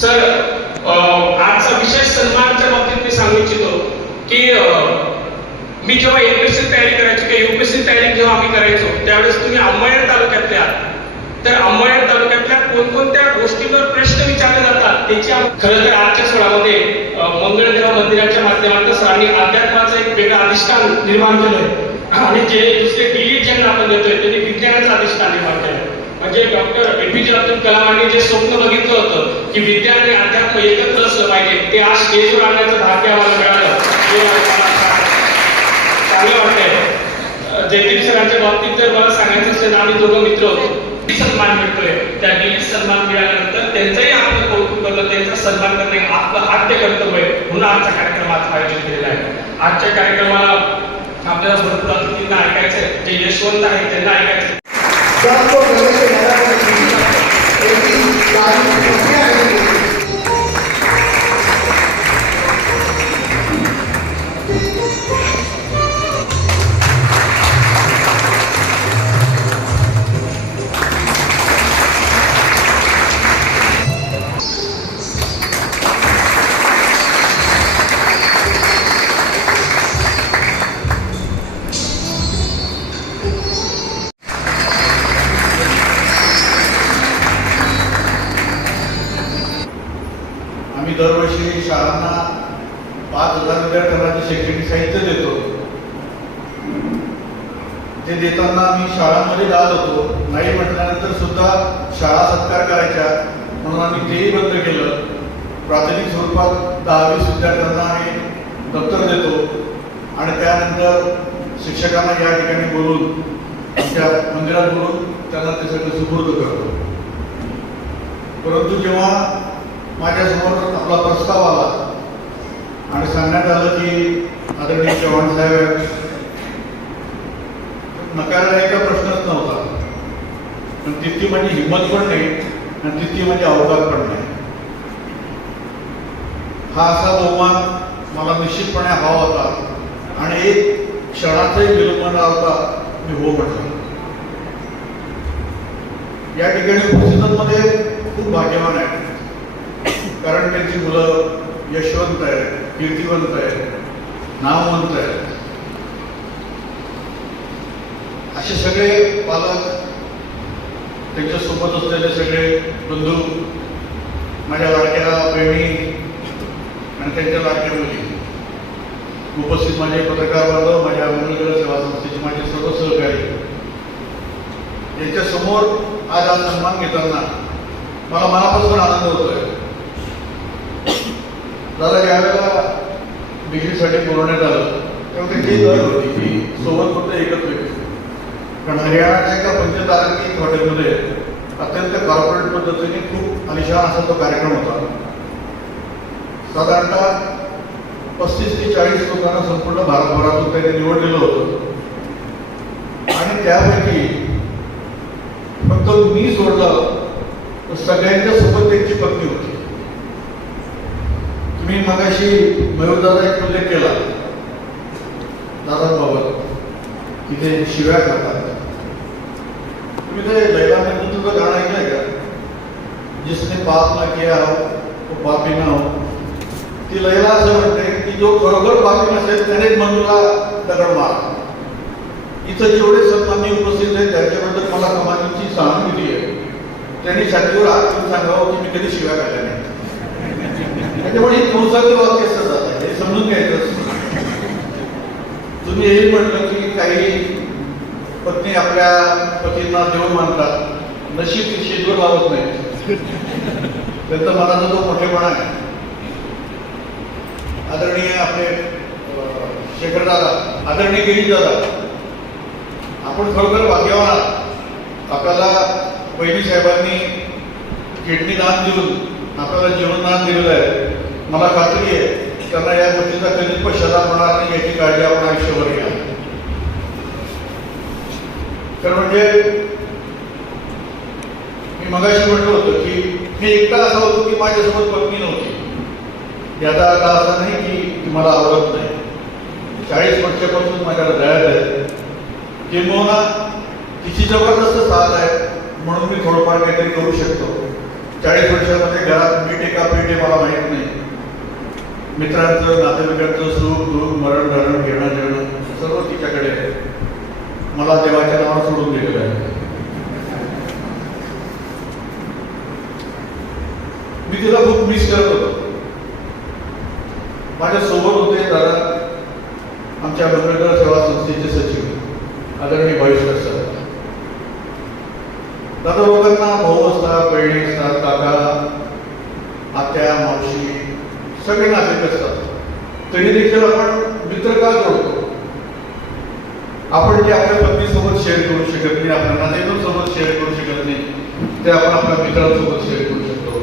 Sir आजचा विशेष सन्मानच्या बाबतीत मी सांगू इच्छितो की मी जेव्हा एमपीएससी तयारी करायचो किंवा युपीएससी तयारी जेव्हा आम्ही करायचो त्यावेळेस तुम्ही अंबळनेर तालुक्यातल्या तर अंबळनेर तालुक्यातल्या कोणकोणत्या गोष्टींवर प्रश्न विचारले जातात त्याची खरं तर आजच्या सोहळ्यामध्ये मंगळदेव मंदिराच्या माध्यमातून सरांनी अध्यात्माचं एक वेगळं अधिष्ठान निर्माण केलंय. आणि जे दुसरे डिलीट ज्यांना आपण देतोय त्यांनी विज्ञानाचं अधिष्ठान निर्माण केलंय. म्हणजे डॉक्टर एपीजे अब्दुल कलामांनी जे स्वप्न बघितलं होतं की विद्या आणि अध्यात्म एकत्र असलं पाहिजे ते आज स्टेजवर आणण्याचं भाग्य आम्हाला मिळालं. चांगलं वाटतंय. जयदीप सरांच्या बाबतीत तर मला सांगायचं असेल आम्ही दोघं मित्र होतो. सन्मान मिळतोय? त्या गिरीश सन्मान मिळाल्यानंतर त्यांचंही आपलं कौतुक करणं त्यांचा सन्मान करणे आपलं आद्य कर्तव्य आहे म्हणून आजचा कार्यक्रम आज आयोजित केलेला आहे. आजच्या कार्यक्रमाला आपल्याला भरपूर अतिथींना ऐकायचंय. जे यशवंत आहेत त्यांना ऐकायचं आपको प्रवेश करायला पाहिजे. याची देताना मी शाळांमध्ये जात होतो. नाही म्हटल्यानंतर सुद्धा शाळा सत्कार करायच्या. म्हणून आम्ही तेही बंद केलं. प्राथमिक स्वरूपात दहावीस विद्यार्थ्यांना आम्ही दप्तर देतो. आणि त्यानंतर शिक्षकांना या ठिकाणी बोलून त्या मंदिरात बोलून त्यांना ते सगळं सुपूर्द करतो. परंतु जेव्हा माझ्यासमोर आपला प्रस्ताव आला आणि सांगण्यात आलं की आदरणीय चव्हाण साहेब नकारायचा प्रश्नच नव्हता. पण तितकी म्हणजे हिंमत पण नाही आणि तितकी म्हणजे अवघात पण नाही. हा असा बहुमान मला निश्चितपणे हवा होता आणि एक क्षणाचाही विलंब होता मी हो म्हटलं. या ठिकाणी उपस्थितांमध्ये खूप भाग्यवान आहे कारण त्यांची मुलं यशवंत आहेत कीर्तिवंत आहेत नामवंत आहेत. असे सगळे पालक त्यांच्यासोबत असलेले सगळे बंधू माझ्या लाडक्या बहिणी आणि त्यांच्या लाडक्या मुली उपस्थित माझे पत्रकार बांधव माझ्या मंगळग्रह सेवा संस्थेचे माझे सर्व सहकारी. यांच्या समोर आज हा सन्मान घेताना मला मनापासून आनंद होतोय. दादा ज्यावेळेला डिग्रीसाठी बोलवण्यात आलं तेव्हा त्यांची गरज होती की सोबत फक्त एकच व्यक्ती. कारण हरियाणाच्या एका पंचतारांकित हॉटेलमध्ये अत्यंत कॉर्पोरेट पद्धतीने खूप अलिशान असा तो कार्यक्रम होता. साधारणतः पस्तीस ते चाळीस लोकांना संपूर्ण भारतभरातून त्यांनी निवडलेलं होतं. आणि त्यापैकी फक्त मी सोडलं तर सगळ्यांच्या सोबत त्यांची पत्नी होती. तुम्ही मगाशी मयूरदादा एक उल्लेख केला. दादांबाबत. तिथे शिव्या करतात. तुम्ही ते लैला तुझं गाणं ऐकलंय का जिसने पाप ना किया हो तो पापी ना हो। ती लैला असं म्हणते की जो खरोखर पापी नसेल त्याने मनुला दगड मार। इथं जेवढे सन्मान्य उपस्थित आहेत त्याच्याबद्दल मला कमालीची सहानुभूती आहे त्यांनी छातीवर हात सांगावं की मी कधी शिव्या काढल्या नाही त्याच्यामुळे ही? कंसाचे वाक्य असतात हे समजून घ्यायचं तुम्ही हे म्हटलं की काही पत्नी आपल्या पतींना देव मानतात नशीब शेजूर लावत नाही. त्यांचा मनाचा जो मोठेपणा आहे. आदरणीय आपले शेखर दादा आदरणीय गिरीश दादा आपण खरोखर भाग्यवान आहात. आपल्याला बहिणी साहेबांनी किडनी दान देऊन आपल्याला जीवनदान दिलेलं आहे. मला खात्री आहे त्यांना या गोष्टीचा कधीच पश्चाताप होणार नाही याची काळजी आपण आयुष्यभर घ्या. तर म्हणजे मी मगाशी म्हटलं होतं की मी एकटा असा होतो की माझ्यासोबत पत्नी नव्हती. याचा अर्थ असा नाही की तुम्हाला मला आवडत नाही. चाळीस वर्षापासून माझ्या हृदयात आहे. किंबहुना तिची जबरदस्त साथ आहे म्हणून मी थोडंफार काहीतरी करू शकतो. चाळीस वर्षामध्ये घरात मीठ एका पीठ मला माहीत नाही. मित्रांचं नातेवाईकांचं सुख दुःख मरण धरण घेणं देणं सर्व तिच्याकडे आहे. मला देवाच्या नावावर सोडून दिलेलं आहे. मी तिला खूप मिस करत होतो. माझ्या सोबत होते दादा आमच्या मंगळकर सेवा संस्थेचे सचिव आदरणीय भविष्य सर. दादा लोकांना भाऊ असतात बहिणी असतात काका आत्या मावशी सगळे नातेवाईक असतात. तरी देखील आपण मित्र का जोडतो? आपण जे आपल्या पत्नीसोबत शेअर करू शकत नाही आपल्या नातेवाईकांसोबत शेअर करू शकत नाही ते आपण आपल्या मित्रांसोबत शेअर करू शकतो.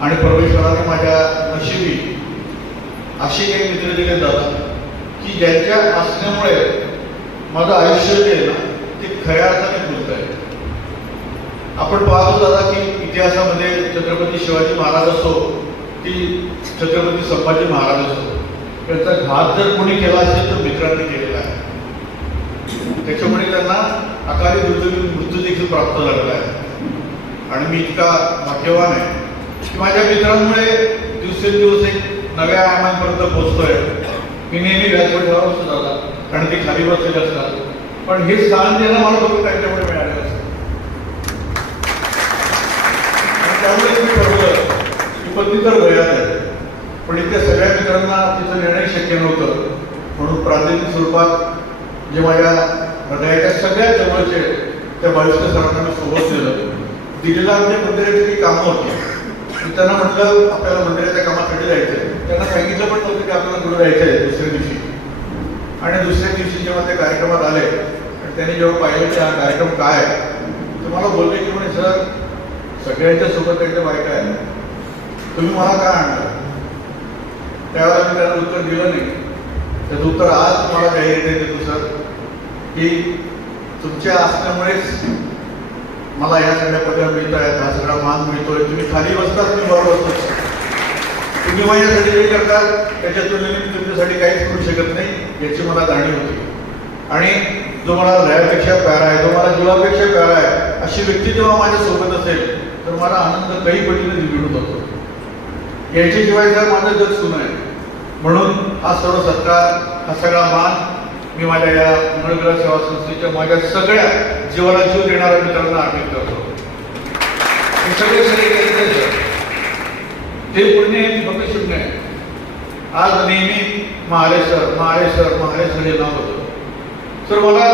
आणि परमेश्वराने माझ्या नशिबी अशी काही मित्र दिले जातात की ज्यांच्या असण्यामुळे माझं आयुष्य जे आहे ना ते खऱ्या अर्थाने फुलत आहे. आपण पाहतो दादा की इतिहासामध्ये छत्रपती शिवाजी महाराज असो की छत्रपती संभाजी महाराज असो त्यांचा घात जर कोणी केला असेल तर मित्रांनी केलेला आहे. त्याच्यामुळे त्यांना अकाली दुर्दैवी मृत्यू देखील प्राप्त झालेला आहे. आणि मी इतका भाग्यवान आहे की माझ्या मित्रांमुळे दिवसेंदिवस एक नव्या आयामांपर्यंत पोहोचतोय. मी नेहमी व्यासपीठावर असतो दादा कारण ते खाली बसलेले असतात. पण हे स्थान देणं मला फक्त त्यांच्यामुळे मिळालेलं असतं. त्यामुळे मी ठरवलं की पत्नी तर वयात आहे पण इतक्या सगळ्या मित्रांना तिथं नेणंही शक्य नव्हतं. म्हणून प्रातिनिधिक स्वरूपात जे माझ्या म्हणजे हृदयाच्या सगळ्यात जवळचे त्या भविष्य सरांना सोबत दिलं दिलेला आमच्या मंदिराची काही कामं होती. मी त्यांना म्हटलं आपल्याला मंदिराच्या कामासाठी जायचं त्यांना सांगितलं पण नव्हतं की आपल्याला कुठं जायचं आहे दुसऱ्या दिवशी. आणि दुसऱ्या दिवशी जेव्हा ते कार्यक्रमात आले आणि त्यांनी जेव्हा पाहिलं की हा कार्यक्रम काय आहे तर मला बोलले की म्हणे सर सगळ्यांच्या सोबत त्यांच्या बायका आहे तुम्ही मला काय आणलं? त्यावेळेला मी त्याला उत्तर दिलं नाही. त्याचं उत्तर आज मला जाहीर देतो सर की तुमच्या असल्यामुळेच मला या सगळ्या पदव्या मिळत आहेत हा सगळा मान मिळतोय. तुम्ही खाली बसताच मी वर बसतो. तुम्ही माझ्यासाठी जे करता त्याच्या तुलनेने मी तुमच्यासाठी काहीच करू शकत नाही याची मला जाणीव होती. आणि जो मला लयापेक्षा प्यारा आहे जो मला जीवापेक्षा प्यारा आहे अशी व्यक्ती जेव्हा माझ्या सोबत असेल तर मला आनंद काही पटीने द्विगुणित जातो याच्याशिवाय जर माझं जग सुन आहे. म्हणून हा सर्व सत्कार हा सगळा मान मी माझ्या या मंगळग्रह सेवा संस्थेच्या माझ्या सगळ्या जीवाला जीव देणाऱ्या मित्रांना अर्पित करतो. हे सगळे सगळे काही ते पुण्य आहे ते फक्त शून्य आहे. आज नेहमी महालेश्वर महालेश्वर महालेश्वर हे नाव होतं. सर मला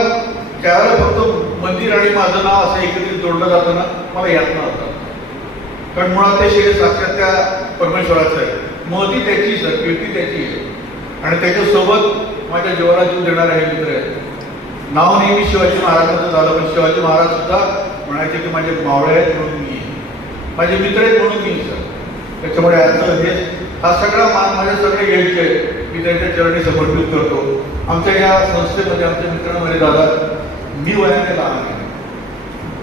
त्यावेळेला फक्त मंदिर आणि माझं नाव असं एकत्रित जोडलं जातं ना मला यात नव्हतं कारण मुळात ते शरीर साक्षात त्या परमेश्वराचं आहे. महती त्याची सर कीर्ती त्याची आहे. आणि त्याच्यासोबत माझ्या जीवाला जीव देणारे हे मित्र आहेत. नाव नेहमी शिवाजी महाराजांचं झालं पण शिवाजी महाराज सुद्धा म्हणायचे की माझे मावळे आहेत म्हणून मी. माझे मित्र आहेत म्हणून मी सर. त्याच्यामुळे याचं हे हा सगळा मान माझे सगळे घ्यायचे. मी त्यांच्या चरणी समर्पित करतो. आमच्या या संस्थेमध्ये आमच्या मित्रांमध्ये दादा मी वयाने लहान आहे.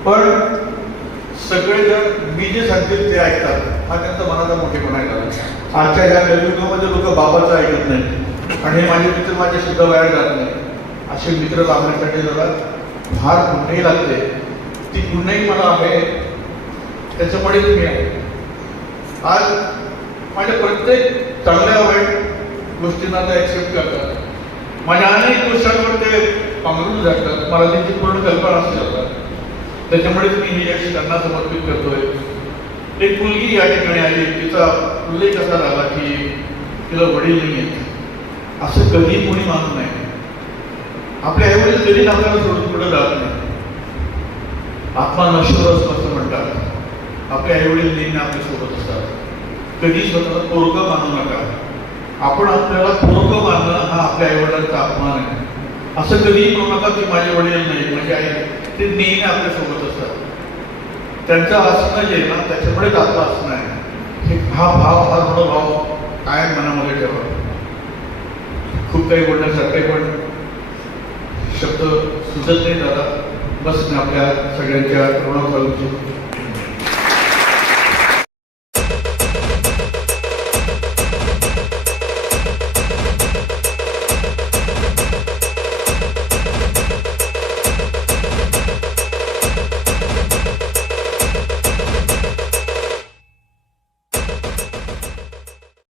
पण सगळेजण मी जे सांगतील ते ऐकतात. हा त्यांचा मनाचा मोठेपणा आहे दादा. आजच्या या कलियुगामध्ये लोक बाबाचं ऐकत नाही आणि हे माझे मित्र माझ्या सुद्धा वयात जात नाही असे मित्र लाभण्यासाठी जरा फार गुन्हेही लागते ती गुन्हेही मला आहे त्याच्यामुळे मी आहे. आज माझ्या प्रत्येक चांगल्या वाईट गोष्टींना त्या ॲक्सेप्ट करतात. माझ्या अनेक गोष्टांवर ते पांघरून जातात. मला त्यांची पूर्ण कल्पना असू जातात त्याच्यामुळेच मी हे यश त्यांना समर्पित करतोय. एक मुलगी या ठिकाणी आली तिचा उल्लेख असा झाला की तिला वडील नाही आहेत असं कधी कोणी मानत नाही आपल्या आईवडील कधी आपल्याला सोडून पुढे जात नाही. आत्मा नश्वर असतो असं म्हणतात. आपले आईवडील नेहमी आपल्यासोबत असतात. कधी स्वतः पोरग मानू नका. आपण आपल्याला पोरग मानणं हा आपल्या आईवडिलांचा अपमान आहे. असं कधीही करू नका की माझे वडील नाही माझी आई ते नेहमी आपल्यासोबत असतात. त्यांचं असणं जे आहे ना त्याच्यामुळेच आपलं असणं आहे. हे हा भाव हा ऋणभाव कायम मनामध्ये ठेवा. खूप काही बोलण्यासारखे पण शब्द सुचत नाही दादा. बस आपल्या सगळ्यांच्या ऋणाखालची